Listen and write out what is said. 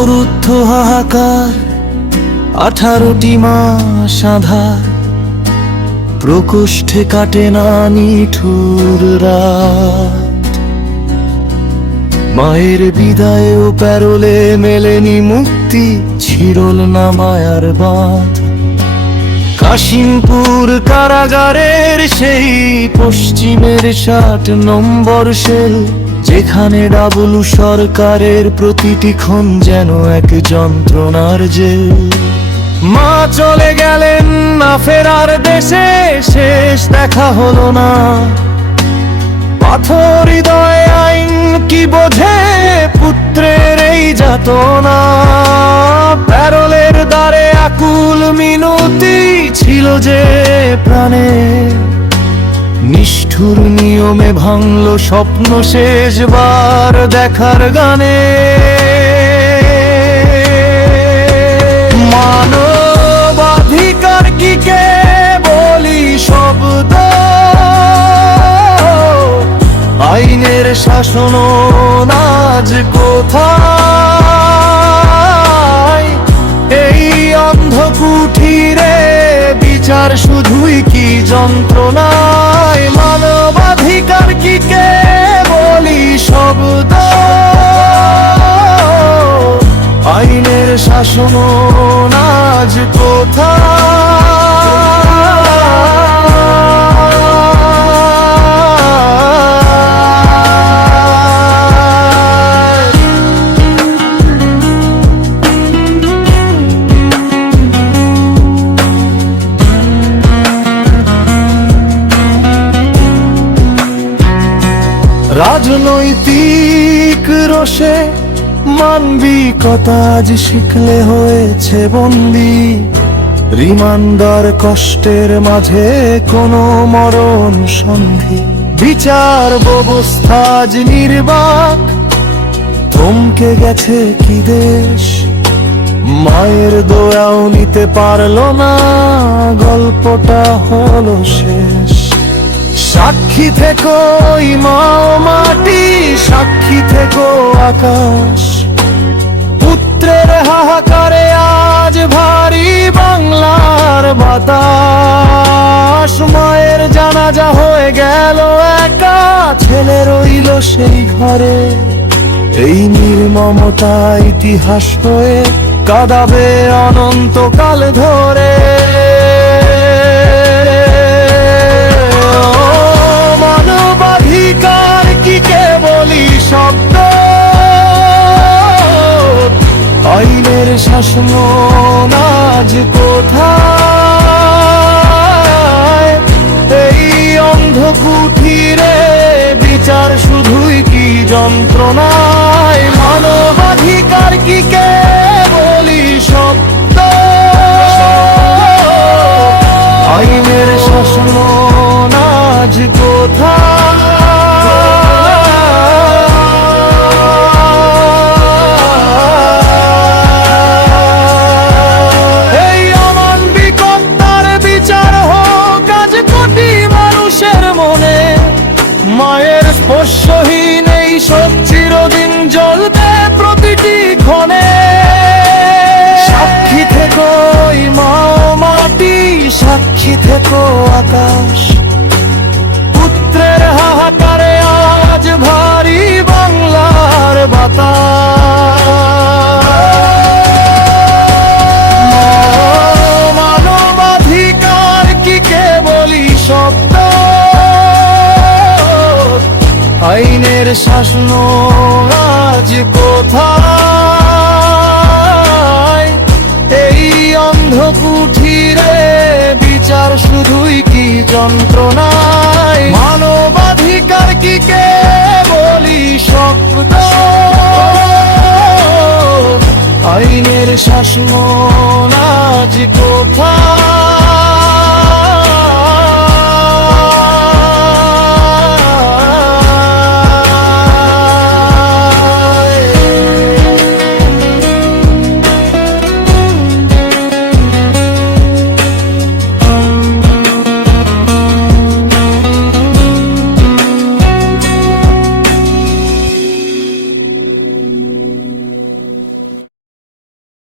অবরুদ্ধ হাহাকার, 18টি মাস আঁধার, প্রকোষ্ঠে কাটে না নিঠুর রাত। মায়ের বিদায়েও প্যারোলে মেলেনি মুক্তি, ছিড়ল না মায়ার বাঁধ। কাশিমপুর কারাগারের সেই পশ্চিমের 60 নম্বর সেল, যেখানে ডাবলু সরকারের প্রতিটি ক্ষণ যেন এক যন্ত্রণার জেল। মা চলে গেলেন না ফেরার দেশে, শেষ দেখা হলো না। পাথর হৃদয় আইন কি বোঝে পুত্রের এই যাতনা। প্যারোলের দ্বারে আকুল মিনতি ছিল যে প্রাণে, নিষ্ঠুর নিয়মে ভাঙল স্বপ্ন শেষবার দেখার গানে। মানবাধিকার কি কে বলি শব্দ, আইনের শাসন আজ কোথায়? এই অন্ধ কুঠিরে বিচার শুধুই কি যন্ত্রণায়? মানবাধিকার কি কে বলি শব্দ, আইনের শাসন আজ কোথায়? রাজনৈতিক রোষে মানবিকতা আজ শিখলে হয়েছে বন্দী। রিমান্ডার কষ্টের মাঝে কোনো মরণ সন্ধি। বিচার ব্যবস্থা আজ নির্বাক, থমকে গেছে কি দেশ? মায়ের দয়াও নিতে পারলো না, গল্পটা হলো শেষ। সাক্ষী থেকো মা মাটি, সাক্ষী থেকো আকাশ। পুত্রের হাহাকারে আজ ভারী বাংলার বাতাস। মায়ের জানাজা হয়ে গেল একা, ছেলে রইল সেই ঘরে। এই নির্মমতা ইতিহাস হয়ে কাঁদাবে অনন্তকাল ধরে। মানবাধিকার কি কে বলি শব্দ, আইনের শাসন আজ কোথায়? এই অন্ধ কুঠিরে বিচার শুধুই কি যন্ত্রণায়? মানবাধিকার কি কে বলি শব্দ, আইনের শাসন আজ কোথায়? এই অমানবিকতার বিচার হোক আজ কোটি মানুষের মনে। মায়ের স্পর্শহীন এই সব চিরদিন জ্বলবে প্রতিটি ক্ষণে। সাক্ষী থেকো মা মাটি, সাক্ষী থেকো আকাশ। পুত্রের হাহাকারে আজ ভারী বাংলার বাতাস। মানবাধিকার কি কে বলি শব্দ, আইনের শাসন আজ কোথায়? এই অন্ধ কুঠিরে বিচার শুধুই কি যন্ত্রণায়? মানবাধিকার কি কে বলি শব্দ, আইনের শাসন আজ কোথায়?